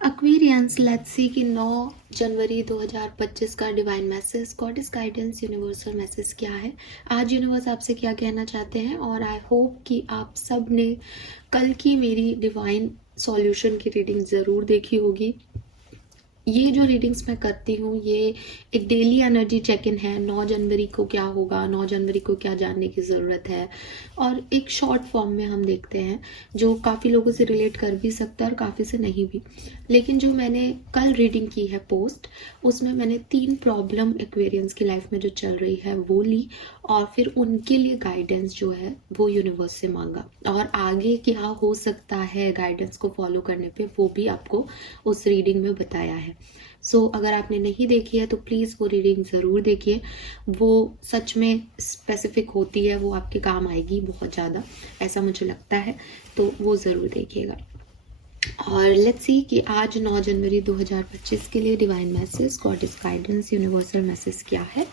Aquarians, let's see कि 9 जनवरी 2025 का divine message, goddess guidance, universal message क्या है। आज यूनिवर्स आपसे क्या कहना चाहते हैं, और आई होप कि आप सब ने कल की मेरी डिवाइन सॉल्यूशन की रीडिंग ज़रूर देखी होगी। ये जो रीडिंग्स मैं करती हूँ ये एक डेली एनर्जी चेक इन है। 9 जनवरी को क्या होगा, 9 जनवरी को क्या जानने की ज़रूरत है, और एक शॉर्ट फॉर्म में हम देखते हैं जो काफ़ी लोगों से रिलेट कर भी सकता है और काफ़ी से नहीं भी। लेकिन जो मैंने कल रीडिंग की है पोस्ट, उसमें मैंने 3 प्रॉब्लम एक्वेरियंस की लाइफ में जो चल रही है वो ली, और फिर उनके लिए गाइडेंस जो है वो यूनिवर्स से मांगा, और आगे क्या हो सकता है गाइडेंस को फॉलो करने पे वो भी आपको उस रीडिंग में बताया है। सो अगर आपने नहीं देखी है तो प्लीज़ वो रीडिंग ज़रूर देखिए, वो सच में स्पेसिफिक होती है, वो आपके काम आएगी बहुत ज़्यादा, ऐसा मुझे लगता है, तो वो ज़रूर देखिएगा। और लेट्स सी कि आज 9 जनवरी 2025 के लिए divine message, goddess guidance, universal message क्या है।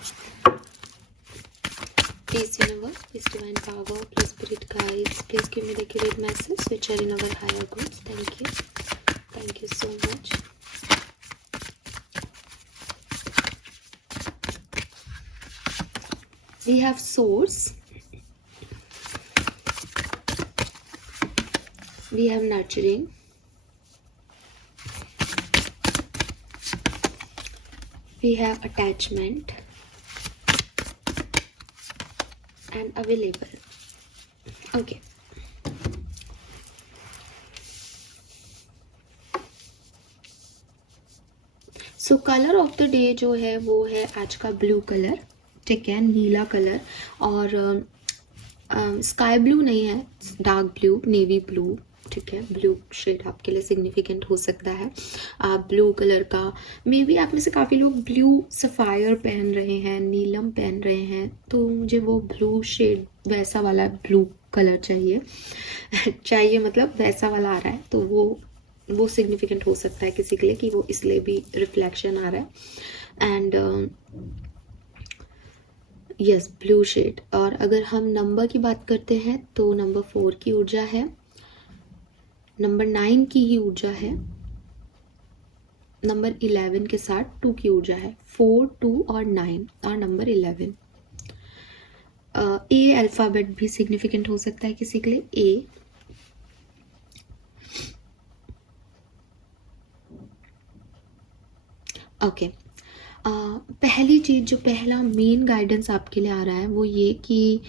Please universe, please divine power, please spirit guides, please give me the accurate message which are in our higher goods. Thank you so much. We have source, we have nurturing, we have attachment and available. Okay. So colour of the day जो है वो है आज का blue colour, ठीक है, नीला colour, और sky blue नहीं है, डार्क ब्लू, नेवी ब्लू, ठीक है। ब्लू शेड आपके लिए सिग्निफिकेंट हो सकता है। आप ब्लू कलर का, मे बी आप में से काफ़ी लोग ब्लू सफ़ायर पहन रहे हैं, नीलम पहन रहे हैं, तो मुझे वो ब्लू शेड वैसा वाला ब्लू कलर चाहिए चाहिए, मतलब वैसा वाला आ रहा है, तो वो सिग्निफिकेंट हो सकता है किसी के लिए कि वो इसलिए भी रिफ्लेक्शन आ रहा है। And yes, blue shade. और अगर हम नंबर की बात करते हैं तो नंबर 4 की ऊर्जा है, नंबर 9 की ही ऊर्जा है, नंबर 11 के साथ 2 की ऊर्जा है, 4, 2 और 9 और नंबर 11। ए अल्फ़ाबेट भी सिग्निफिकेंट हो सकता है किसी के लिए, ए। ओके। पहली चीज़, जो पहला मेन गाइडेंस आपके लिए आ रहा है वो ये कि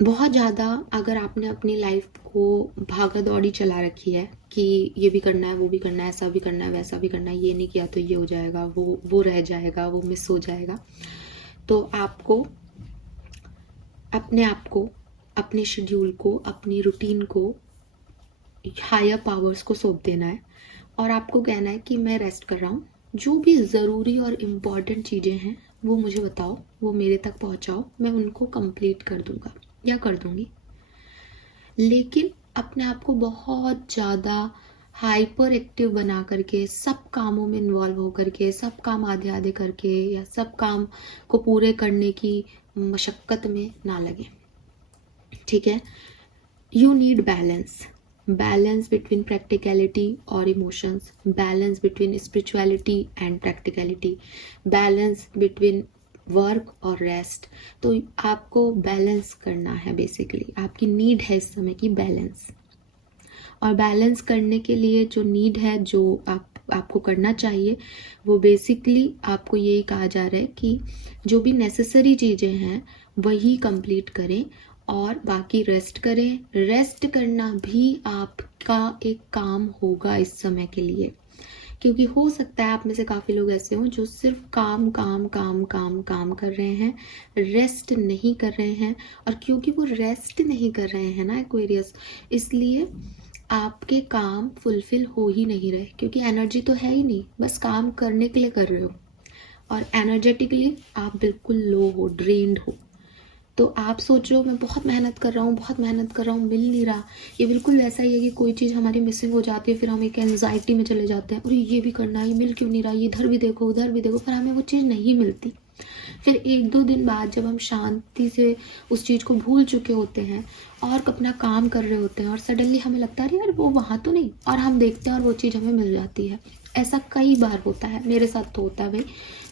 बहुत ज़्यादा अगर आपने अपनी लाइफ को भागा दौड़ी चला रखी है कि ये भी करना है, वो भी करना है, ऐसा भी करना है, वैसा भी करना है, ये नहीं किया तो ये हो जाएगा, वो रह जाएगा, वो मिस हो जाएगा, तो आपको अपने आप को, अपने शेड्यूल को, अपनी रूटीन को हायर पावर्स को सौंप देना है, और आपको कहना है कि मैं रेस्ट कर रहा हूँ, जो भी ज़रूरी और इम्पॉर्टेंट चीज़ें हैं वो मुझे बताओ, वो मेरे तक पहुँचाओ, मैं उनको कंप्लीट कर दूँगा या कर दूँगी। लेकिन अपने आप को बहुत ज़्यादा हाइपर एक्टिव बना करके, सब कामों में इन्वॉल्व हो करके, सब काम आधे आधे करके, या सब काम को पूरे करने की मशक्क़त में ना लगे, ठीक है। You need balance, balance between practicality और emotions, balance between spirituality and practicality, balance between work और रेस्ट। तो आपको बैलेंस करना है, बेसिकली आपकी नीड है इस समय की बैलेंस। और बैलेंस करने के लिए जो नीड है, जो आपको करना चाहिए, वो बेसिकली आपको यही कहा जा रहा है कि जो भी नेसेसरी चीज़ें हैं वही कंप्लीट करें, और बाकी रेस्ट करें। रेस्ट करना भी आपका एक काम होगा इस समय के लिए, क्योंकि हो सकता है आप में से काफ़ी लोग ऐसे हों जो सिर्फ काम काम काम काम काम कर रहे हैं, रेस्ट नहीं कर रहे हैं। और क्योंकि वो रेस्ट नहीं कर रहे हैं ना एक्वेरियस, इसलिए आपके काम फुलफिल हो ही नहीं रहे, क्योंकि एनर्जी तो है ही नहीं, बस काम करने के लिए कर रहे हो, और एनर्जेटिकली आप बिल्कुल लो हो, ड्रेन्ड हो। तो आप सोच रहे हो मैं बहुत मेहनत कर रहा हूँ, बहुत मेहनत कर रहा हूँ, मिल नहीं रहा। ये बिल्कुल वैसा ही है कि कोई चीज़ हमारी मिसिंग हो जाती है, फिर हम एक एंजाइटी में चले जाते हैं, और ये भी करना है, ये मिल क्यों नहीं रहा, ये इधर भी देखो उधर भी देखो, पर हमें वो चीज़ नहीं मिलती। फिर 1-2 दिन बाद जब हम शांति से उस चीज़ को भूल चुके होते हैं और अपना काम कर रहे होते हैं और सडनली हमें लगता है अरे यार वो वहाँ तो नहीं, और हम देखते हैं और वो चीज़ हमें मिल जाती है। ऐसा कई बार होता है, मेरे साथ तो होता है भाई।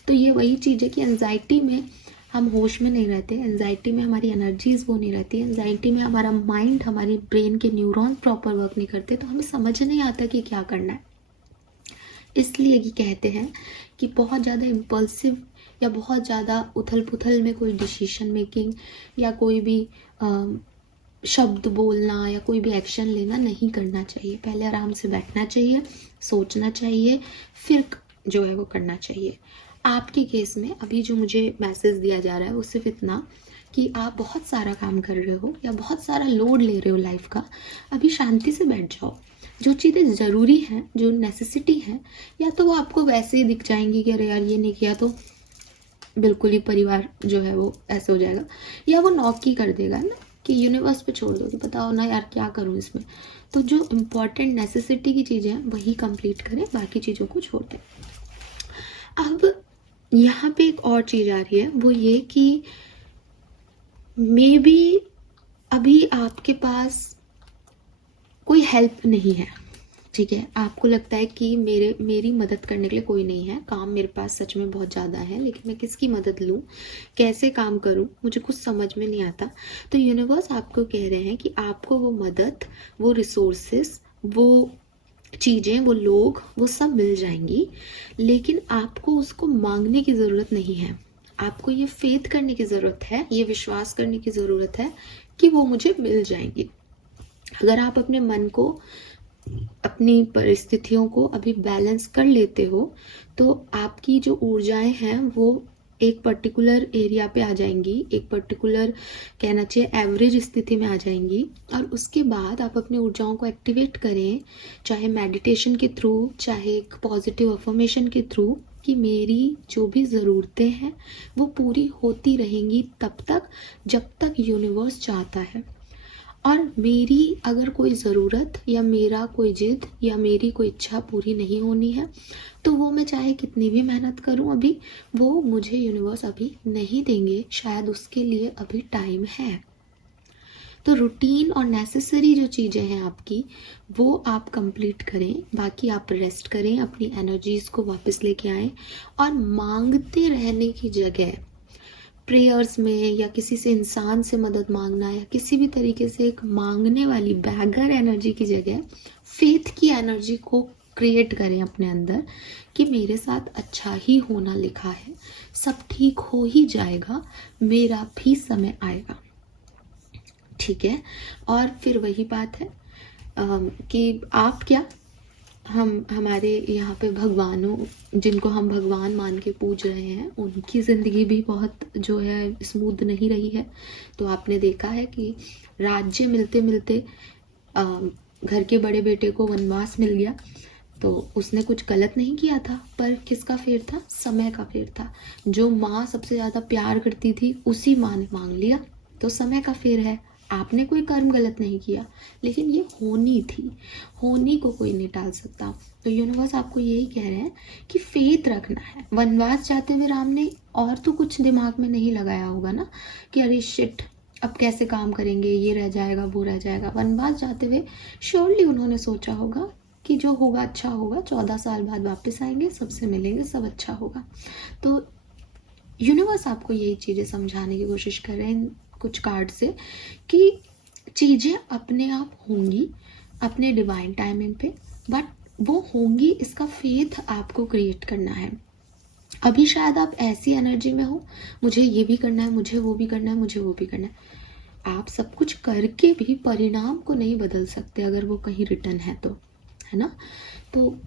तो ये वही चीज़ है कि एंजाइटी में हम होश में नहीं रहते, एंजाइटी में हमारी एनर्जीज वो नहीं रहती, एंजाइटी में हमारा माइंड, हमारी ब्रेन के न्यूरॉन प्रॉपर वर्क नहीं करते, तो हमें समझ नहीं आता कि क्या करना है। इसलिए ये कहते हैं कि बहुत ज़्यादा इम्पल्सिव या बहुत ज़्यादा उथल पुथल में कोई डिसीजन मेकिंग या कोई भी शब्द बोलना या कोई भी एक्शन लेना नहीं करना चाहिए। पहले आराम से बैठना चाहिए, सोचना चाहिए, फिर जो है वो करना चाहिए। आपके केस में अभी जो मुझे मैसेज दिया जा रहा है वो सिर्फ इतना कि आप बहुत सारा काम कर रहे हो या बहुत सारा लोड ले रहे हो लाइफ का, अभी शांति से बैठ जाओ। जो चीज़ें ज़रूरी हैं, जो नेसेसिटी हैं, या तो वो आपको वैसे ही दिख जाएंगी कि अरे यार ये नहीं किया तो बिल्कुल ही परिवार जो है वो ऐसे हो जाएगा, या वो नॉक ही कर देगा ना कि यूनिवर्स पे छोड़ दो कि बताओ ना यार क्या करूँ इसमें। तो जो इम्पोर्टेंट नेसेसिटी की चीज़ें हैं वही कंप्लीट करें, बाकी चीज़ों को छोड़ दें। अब यहाँ पे एक और चीज़ आ रही है, वो ये कि मे बी अभी आपके पास कोई हेल्प नहीं है, ठीक है। आपको लगता है कि मेरी मदद करने के लिए कोई नहीं है, काम मेरे पास सच में बहुत ज़्यादा है, लेकिन मैं किसकी मदद लूँ, कैसे काम करूँ, मुझे कुछ समझ में नहीं आता। तो यूनिवर्स आपको कह रहे हैं कि आपको वो मदद, वो रिसोर्सेस, वो चीज़ें, वो लोग, वो सब मिल जाएंगी, लेकिन आपको उसको मांगने की ज़रूरत नहीं है। आपको ये फेथ करने की ज़रूरत है, ये विश्वास करने की ज़रूरत है कि वो मुझे मिल जाएंगी। अगर आप अपने मन को, अपनी परिस्थितियों को अभी बैलेंस कर लेते हो, तो आपकी जो ऊर्जाएं हैं वो एक पर्टिकुलर एरिया पे आ जाएंगी, एक पर्टिकुलर कहना चाहिए एवरेज स्थिति में आ जाएंगी, और उसके बाद आप अपनी ऊर्जाओं को एक्टिवेट करें, चाहे मेडिटेशन के थ्रू, चाहे एक पॉजिटिव अफर्मेशन के थ्रू, कि मेरी जो भी ज़रूरतें हैं वो पूरी होती रहेंगी तब तक जब तक यूनिवर्स चाहता है। और मेरी अगर कोई ज़रूरत या मेरा कोई जिद या मेरी कोई इच्छा पूरी नहीं होनी है, तो वो मैं चाहे कितनी भी मेहनत करूं अभी, वो मुझे यूनिवर्स अभी नहीं देंगे, शायद उसके लिए अभी टाइम है। तो रूटीन और नेसेसरी जो चीज़ें हैं आपकी, वो आप कंप्लीट करें, बाकी आप रेस्ट करें, अपनी एनर्जीज़ को वापस लेके आएँ, और मांगते रहने की जगह प्रेयर्स में या किसी से, इंसान से मदद मांगना या किसी भी तरीके से एक मांगने वाली बैगर एनर्जी की जगह फेथ की एनर्जी को क्रिएट करें अपने अंदर कि मेरे साथ अच्छा ही होना लिखा है, सब ठीक हो ही जाएगा, मेरा भी समय आएगा, ठीक है। और फिर वही बात है कि आप क्या, हमारे यहाँ पे भगवानों, जिनको हम भगवान मान के पूज रहे हैं, उनकी ज़िंदगी भी बहुत जो है स्मूथ नहीं रही है। तो आपने देखा है कि राज्य मिलते मिलते घर के बड़े बेटे को वनवास मिल गया, तो उसने कुछ गलत नहीं किया था, पर किसका फेर था, समय का फेर था। जो माँ सबसे ज़्यादा प्यार करती थी उसी माँ ने मांग लिया, तो समय का फेर है। आपने कोई कर्म गलत नहीं किया, लेकिन ये होनी थी, होनी को कोई नहीं टाल सकता। तो यूनिवर्स आपको यही कह रहे हैं कि फेथ रखना है। वनवास जाते हुए राम ने और तो कुछ दिमाग में नहीं लगाया होगा ना कि अरे शिट अब कैसे काम करेंगे, ये रह जाएगा वो रह जाएगा। वनवास जाते हुए श्योरली उन्होंने सोचा होगा कि जो होगा अच्छा होगा, 14 साल बाद वापस आएंगे, सबसे मिलेंगे, सब अच्छा होगा। तो यूनिवर्स आपको यही चीज़ें समझाने की कोशिश कर रहे हैं कुछ कार्ड से कि चीज़ें अपने आप होंगी अपने डिवाइन टाइमिंग पे, बट वो होंगी, इसका फेथ आपको क्रिएट करना है। अभी शायद आप ऐसी एनर्जी में हो, मुझे ये भी करना है, मुझे वो भी करना है, मुझे वो भी करना है। आप सब कुछ करके भी परिणाम को नहीं बदल सकते अगर वो कहीं रिटर्न है तो, है ना। तो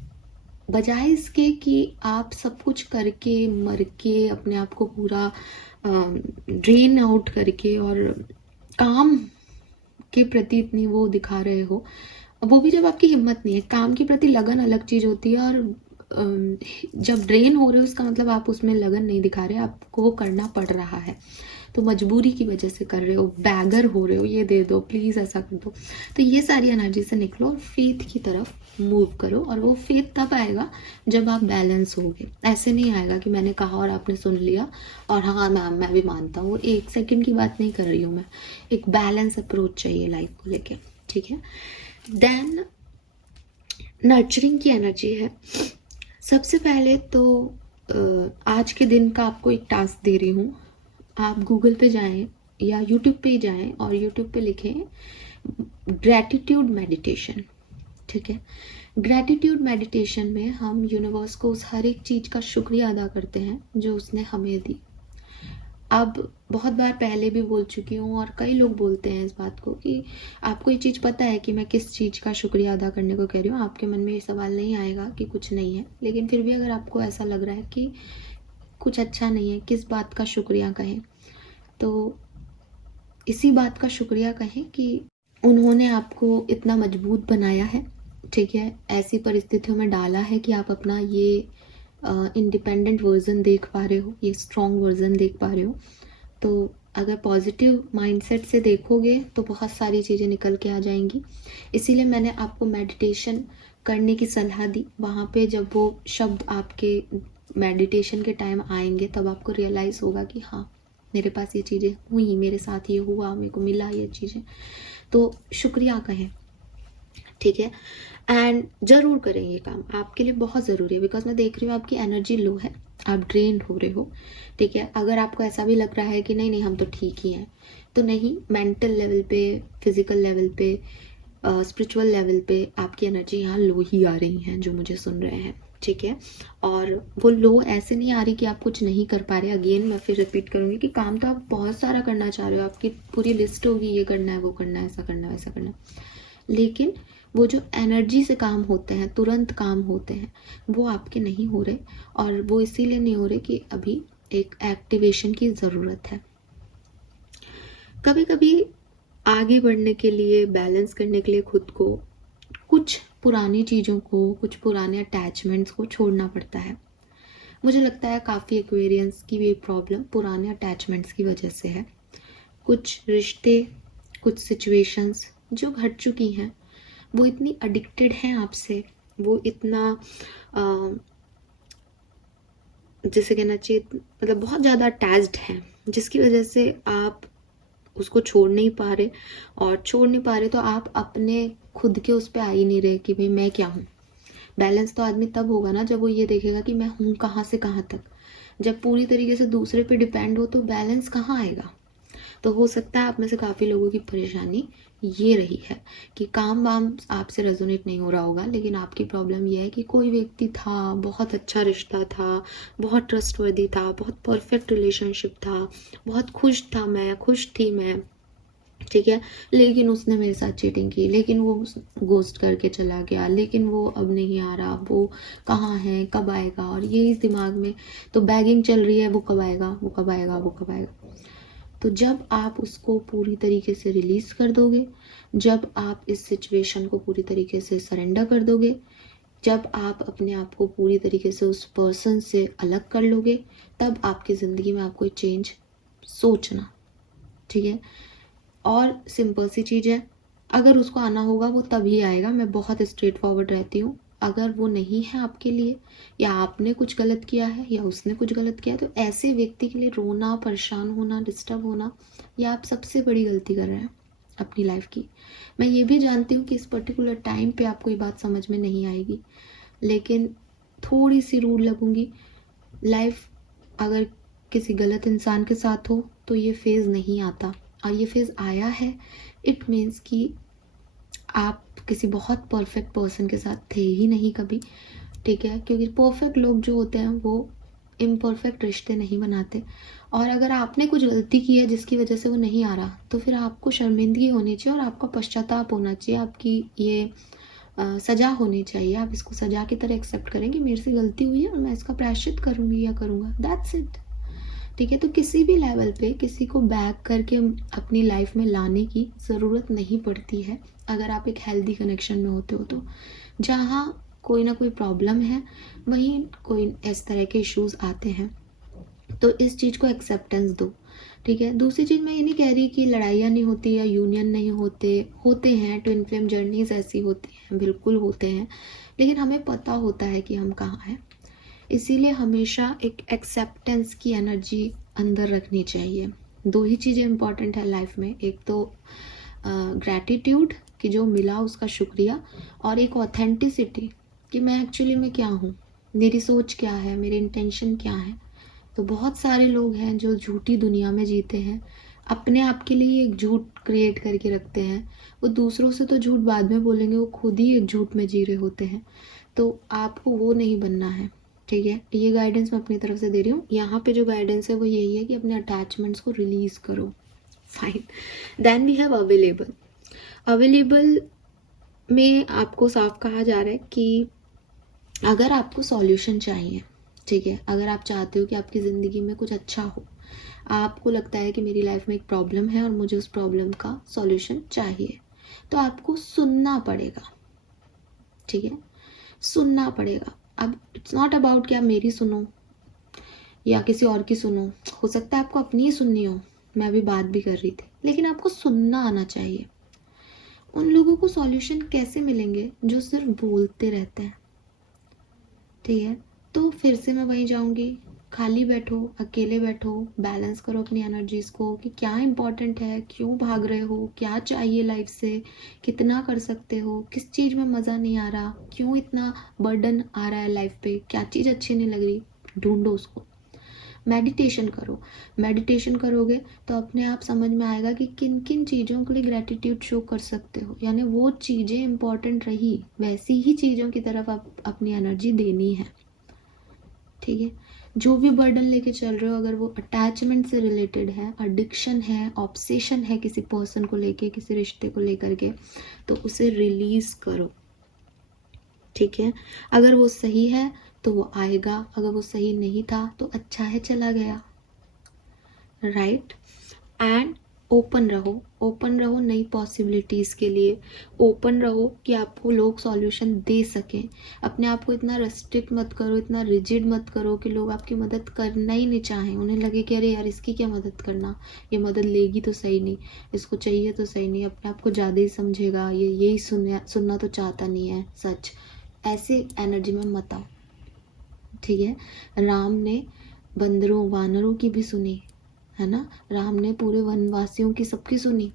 बजाय इसके कि आप सब कुछ करके मर के अपने आप को पूरा ड्रेन आउट करके और काम के प्रति इतनी वो दिखा रहे हो, वो भी जब आपकी हिम्मत नहीं है। काम के प्रति लगन अलग चीज़ होती है, और जब ड्रेन हो रहे हो उसका मतलब आप उसमें लगन नहीं दिखा रहे, आपको वो करना पड़ रहा है। तो मजबूरी की वजह से कर रहे हो, बैगर हो रहे हो, ये दे दो प्लीज़, ऐसा कर दो। तो ये सारी एनर्जी से निकलो और फेथ की तरफ मूव करो, और वो फेथ तब आएगा जब आप बैलेंस होगे। ऐसे नहीं आएगा कि मैंने कहा और आपने सुन लिया और हाँ मैं भी मानता हूँ, एक सेकंड की बात नहीं कर रही हूँ मैं। एक बैलेंस अप्रोच चाहिए लाइफ को लेके, ठीक है। देन नर्चरिंग की एनर्जी है। सबसे पहले तो आज के दिन का आपको एक टास्क दे रही हूँ। आप गूगल पे जाएं या यूट्यूब पे जाएं और यूट्यूब पे लिखें ग्रैटिट्यूड मेडिटेशन, ठीक है। ग्रैटिट्यूड मेडिटेशन में हम यूनिवर्स को उस हर एक चीज़ का शुक्रिया अदा करते हैं जो उसने हमें दी। अब बहुत बार पहले भी बोल चुकी हूँ और कई लोग बोलते हैं इस बात को कि आपको ये चीज़ पता है कि मैं किस चीज़ का शुक्रिया अदा करने को कह रही हूँ। आपके मन में ये सवाल नहीं आएगा कि कुछ नहीं है, लेकिन फिर भी अगर आपको ऐसा लग रहा है कि कुछ अच्छा नहीं है, किस बात का शुक्रिया कहें, तो इसी बात का शुक्रिया कहें कि उन्होंने आपको इतना मजबूत बनाया है, ठीक है। ऐसी परिस्थितियों में डाला है कि आप अपना ये इंडिपेंडेंट वर्जन देख पा रहे हो, ये स्ट्रॉन्ग वर्जन देख पा रहे हो। तो अगर पॉजिटिव माइंडसेट से देखोगे तो बहुत सारी चीज़ें निकल के आ जाएंगी। इसीलिए मैंने आपको मेडिटेशन करने की सलाह दी। वहाँ पे जब वो शब्द आपके मेडिटेशन के टाइम आएंगे तब आपको रियलाइज़ होगा कि हाँ, मेरे पास ये चीज़ें हुई, मेरे साथ ये हुआ, मेरे को मिला ये चीज़ें। तो शुक्रिया कहें, ठीक है। एंड ज़रूर करें ये काम, आपके लिए बहुत ज़रूरी है। बिकॉज मैं देख रही हूँ आपकी एनर्जी लो है, आप ड्रेन हो रहे हो, ठीक है। अगर आपको ऐसा भी लग रहा है कि नहीं हम तो ठीक ही हैं, तो नहीं, मेंटल लेवल पे, फिजिकल लेवल पे, स्पिरिचुअल लेवल पे आपकी एनर्जी यहाँ लो ही आ रही हैं जो मुझे सुन रहे हैं, ठीक है। और वो लो ऐसे नहीं आ रही कि आप कुछ नहीं कर पा रहे। अगेन मैं फिर रिपीट करूँगी कि काम तो आप बहुत सारा करना चाह रहे हो, आपकी पूरी लिस्ट होगी, ये करना है, वो करना है, ऐसा करना है, वैसा करना है, लेकिन वो जो एनर्जी से काम होते हैं, तुरंत काम होते हैं, वो आपके नहीं हो रहे। और वो इसीलिए नहीं हो रहे कि अभी एक एक्टिवेशन की ज़रूरत है। कभी कभी आगे बढ़ने के लिए, बैलेंस करने के लिए खुद को, कुछ पुरानी चीज़ों को, कुछ पुराने अटैचमेंट्स को छोड़ना पड़ता है। मुझे लगता है काफ़ी एक्वेरियंस की भी प्रॉब्लम पुराने अटैचमेंट्स की वजह से है। कुछ रिश्ते, कुछ सिचुएशंस जो घट चुकी हैं, वो इतनी एडिक्टेड हैं आपसे, वो इतना जैसे कहना चाहिए, मतलब बहुत ज़्यादा अटैच्ड हैं, जिसकी वजह से आप उसको छोड़ नहीं पा रहे। और छोड़ नहीं पा रहे तो आप अपने खुद के उस पर आ ही नहीं रहे कि भाई मैं क्या हूँ। बैलेंस तो आदमी तब होगा ना जब वो ये देखेगा कि मैं हूँ कहाँ से कहाँ तक। जब पूरी तरीके से दूसरे पे डिपेंड हो तो बैलेंस कहाँ आएगा। तो हो सकता है आप में से काफ़ी लोगों की परेशानी ये रही है कि काम वाम आपसे रेजोनेट नहीं हो रहा होगा, लेकिन आपकी प्रॉब्लम ये है कि कोई व्यक्ति था, बहुत अच्छा रिश्ता था, बहुत ट्रस्टवर्दी था, बहुत परफेक्ट रिलेशनशिप था, बहुत खुश था मैं, खुश थी मैं, ठीक है, लेकिन उसने मेरे साथ चीटिंग की, लेकिन वो गोस्ट करके चला गया, लेकिन वो अब नहीं आ रहा, वो कहाँ है, कब आएगा, और ये इस दिमाग में तो बैगिंग चल रही है, वो कब आएगा, वो कब आएगा, वो कब आएगा। तो जब आप उसको पूरी तरीके से रिलीज़ कर दोगे, जब आप इस सिचुएशन को पूरी तरीके से सरेंडर कर दोगे, जब आप अपने आप को पूरी तरीके से उस पर्सन से अलग कर लोगे, तब आपकी ज़िंदगी में आपको चेंज सोचना, ठीक है। और सिंपल सी चीज़ है, अगर उसको आना होगा वो तभी आएगा। मैं बहुत स्ट्रेट फॉरवर्ड रहती हूँ। अगर वो नहीं है आपके लिए, या आपने कुछ गलत किया है या उसने कुछ गलत किया है, तो ऐसे व्यक्ति के लिए रोना, परेशान होना, डिस्टर्ब होना, या आप सबसे बड़ी गलती कर रहे हैं अपनी लाइफ की। मैं ये भी जानती हूँ कि इस पर्टिकुलर टाइम पे आपको ये बात समझ में नहीं आएगी, लेकिन थोड़ी सी रूड लगूंगी। लाइफ अगर किसी गलत इंसान के साथ हो तो ये फेज़ नहीं आता, और ये फेज़ आया है, इट मीन्स कि आप किसी बहुत परफेक्ट पर्सन के साथ थे ही नहीं कभी, ठीक है। क्योंकि परफेक्ट लोग जो होते हैं वो इम्परफेक्ट रिश्ते नहीं बनाते। और अगर आपने कुछ गलती की है जिसकी वजह से वो नहीं आ रहा, तो फिर आपको शर्मिंदगी होनी चाहिए और आपका पश्चाताप होना चाहिए, आपकी ये सज़ा होनी चाहिए। आप इसको सज़ा की तरह एक्सेप्ट करें कि मेरे से गलती हुई है और मैं इसका प्रायश्चित करूँगी या करूँगा, दैट्स इट, ठीक है। तो किसी भी लेवल पे किसी को बैक करके अपनी लाइफ में लाने की ज़रूरत नहीं पड़ती है, अगर आप एक हेल्दी कनेक्शन में होते हो तो। जहाँ कोई ना कोई प्रॉब्लम है वहीं कोई इस तरह के इश्यूज आते हैं, तो इस चीज़ को एक्सेप्टेंस दो ठीक है। दूसरी चीज़, मैं ये नहीं कह रही कि लड़ाइयाँ नहीं होती या यूनियन नहीं होते, होते हैं, ट्विन फ्लेम जर्नीज ऐसी होती हैं, बिल्कुल होते हैं, लेकिन हमें पता होता है कि हम कहाँ हैं। इसीलिए हमेशा एक एक्सेप्टेंस की एनर्जी अंदर रखनी चाहिए। दो ही चीज़ें इंपॉर्टेंट है लाइफ में, एक तो ग्रैटिट्यूड कि जो मिला उसका शुक्रिया, और एक ऑथेंटिसिटी कि मैं एक्चुअली में क्या हूँ, मेरी सोच क्या है, मेरे इंटेंशन क्या है। तो बहुत सारे लोग हैं जो झूठी दुनिया में जीते हैं, अपने आप के लिए एक झूठ क्रिएट करके रखते हैं। वो दूसरों से तो झूठ बाद में बोलेंगे, वो खुद ही एक झूठ में जी रहे होते हैं। तो आपको वो नहीं बनना है, ठीक है। ये गाइडेंस मैं अपनी तरफ से दे रही हूँ। यहाँ पे जो गाइडेंस है वो यही है कि अपने अटैचमेंट्स को रिलीज करो। Fine. Then we have available. Available में आपको साफ कहा जा रहा है कि अगर आपको सॉल्यूशन चाहिए, ठीक है, अगर आप चाहते हो कि आपकी ज़िंदगी में कुछ अच्छा हो, आपको लगता है कि मेरी लाइफ में एक प्रॉब्लम है और मुझे उस प्रॉब्लम का सॉल्यूशन चाहिए, तो आपको सुनना पड़ेगा, ठीक है, सुनना पड़ेगा। अब इट्स नॉट अबाउट कि आप मेरी सुनो या किसी और की सुनो, हो सकता है आपको अपनी ही सुननी हो, मैं अभी बात भी कर रही थी, लेकिन आपको सुनना आना चाहिए। उन लोगों को सॉल्यूशन कैसे मिलेंगे जो सिर्फ बोलते रहते हैं, ठीक है। तो फिर से मैं वहीं जाऊंगी, खाली बैठो, अकेले बैठो, बैलेंस करो अपनी एनर्जीज को कि क्या इंपॉर्टेंट है, क्यों भाग रहे हो, क्या चाहिए लाइफ से, कितना कर सकते हो, किस चीज़ में मज़ा नहीं आ रहा, क्यों इतना बर्डन आ रहा है लाइफ पे, क्या चीज़ अच्छी नहीं लग रही, ढूंढो उसको। मेडिटेशन करो, मेडिटेशन करोगे तो अपने आप समझ में आएगा कि किन किन चीज़ों के लिए ग्रैटिट्यूड शो कर सकते हो, यानी वो चीज़ें इंपॉर्टेंट रही, वैसी ही चीज़ों की तरफ आप अपनी एनर्जी देनी है, ठीक है। जो भी बर्डन लेके चल रहे हो, अगर वो अटैचमेंट से रिलेटेड है, एडिक्शन है, ऑब्सेशन है किसी पर्सन को लेके, किसी रिश्ते को लेकर के, तो उसे रिलीज करो, ठीक है। अगर वो सही है तो वो आएगा, अगर वो सही नहीं था तो अच्छा है चला गया, राइट। एंड ओपन रहो, ओपन रहो नई पॉसिबिलिटीज़ के लिए, ओपन रहो कि आपको लोग सॉल्यूशन दे सकें। अपने आप को इतना रेस्ट्रिक्ट मत करो, इतना रिजिड मत करो कि लोग आपकी मदद करना ही नहीं चाहें, उन्हें लगे कि अरे यार इसकी क्या मदद करना, ये मदद लेगी तो सही नहीं, इसको चाहिए तो सही नहीं, अपने आप को ज़्यादा ही समझेगा, ये यही सुनना तो चाहता नहीं है सच, ऐसे एनर्जी में मत आओ, ठीक है। राम ने बंदरों वानरों की भी सुनी, है ना, राम ने पूरे वनवासियों की सबकी सुनी,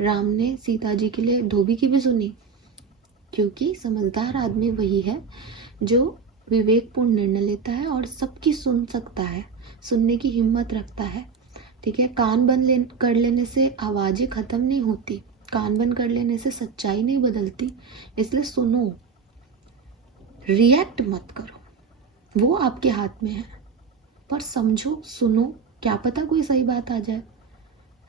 राम ने सीता जी के लिए धोबी की भी सुनी, क्योंकि समझदार आदमी वही है जो विवेकपूर्ण निर्णय लेता है और सबकी सुन सकता है, सुनने की हिम्मत रखता है, ठीक है। कान बंद कर लेने से आवाज़ें ख़त्म नहीं होती, कान बंद कर लेने से सच्चाई नहीं बदलती, इसलिए सुनो, रिएक्ट मत करो, वो आपके हाथ में है, पर समझो, सुनो, क्या पता कोई सही बात आ जाए,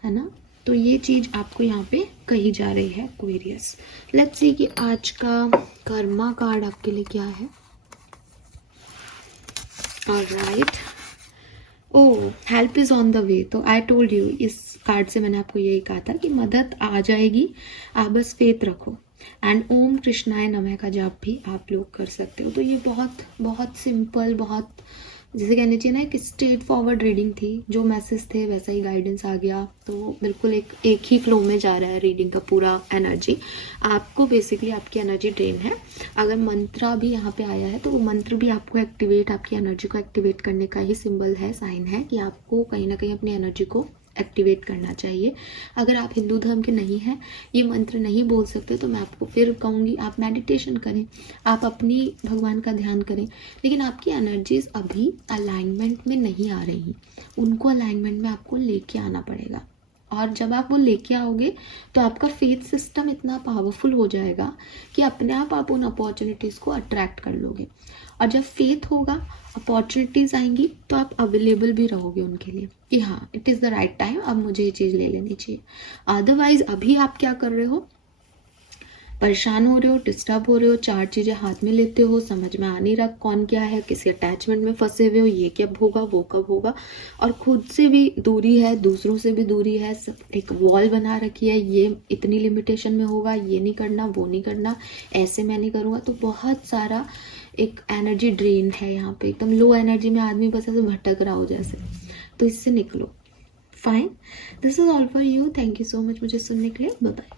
है ना। तो ये चीज़ आपको यहाँ पे कही जा रही है एक्वेरियस। लेट्स सी कि आज का कर्मा कार्ड आपके लिए क्या है। Alright, oh, help is on the way. तो आई टोल्ड यू, इस कार्ड से मैंने आपको यही कहा था कि मदद आ जाएगी, आप बस फेथ रखो। एंड ओम कृष्णाय नमः का जाप भी आप लोग कर सकते हो। तो ये बहुत बहुत सिंपल, बहुत जैसे कहना चाहिए ना, एक स्ट्रेट फॉरवर्ड रीडिंग थी, जो मैसेज थे वैसा ही गाइडेंस आ गया, तो बिल्कुल एक ही फ्लो में जा रहा है रीडिंग का पूरा एनर्जी। आपको बेसिकली आपकी एनर्जी ड्रेन है, अगर मंत्रा भी यहाँ पे आया है तो वो मंत्र भी आपको एक्टिवेट, आपकी एनर्जी को एक्टिवेट करने का ही सिंबल है, साइन है कि आपको कहीं ना कहीं अपनी एनर्जी को एक्टिवेट करना चाहिए। अगर आप हिंदू धर्म के नहीं हैं, ये मंत्र नहीं बोल सकते, तो मैं आपको फिर कहूँगी आप मेडिटेशन करें, आप अपनी भगवान का ध्यान करें, लेकिन आपकी एनर्जीज अभी अलाइनमेंट में नहीं आ रही, उनको अलाइनमेंट में आपको लेके आना पड़ेगा। और जब आप वो लेके आओगे तो आपका फेथ सिस्टम इतना पावरफुल हो जाएगा कि अपने आप उन अपॉर्चुनिटीज़ को अट्रैक्ट कर लोगे। और जब फेथ होगा, अपॉर्चुनिटीज़ आएंगी, तो आप अवेलेबल भी रहोगे उनके लिए कि हाँ it is the right time, अब मुझे ये चीज़ ले लेनी चाहिए। अदरवाइज अभी आप क्या कर रहे हो, परेशान हो रहे हो, डिस्टर्ब हो रहे हो, चार चीज़ें हाथ में लेते हो, समझ में आ नहीं रहा कौन क्या है, किसी अटैचमेंट में फंसे हुए हो, ये कब होगा वो कब होगा, और खुद से भी दूरी है, दूसरों से भी दूरी है, एक वॉल बना रखी है, ये इतनी लिमिटेशन में होगा, ये नहीं करना, वो नहीं करना, ऐसे मैं नहीं करूँगा। तो बहुत सारा एक एनर्जी ड्रेन है यहाँ पे, एकदम लो एनर्जी में आदमी बस ऐसे भटक रहा हो जैसे। तो इससे निकलो, fine, this is all for you. Thank you so much मुझे सुनने के लिए। Bye bye.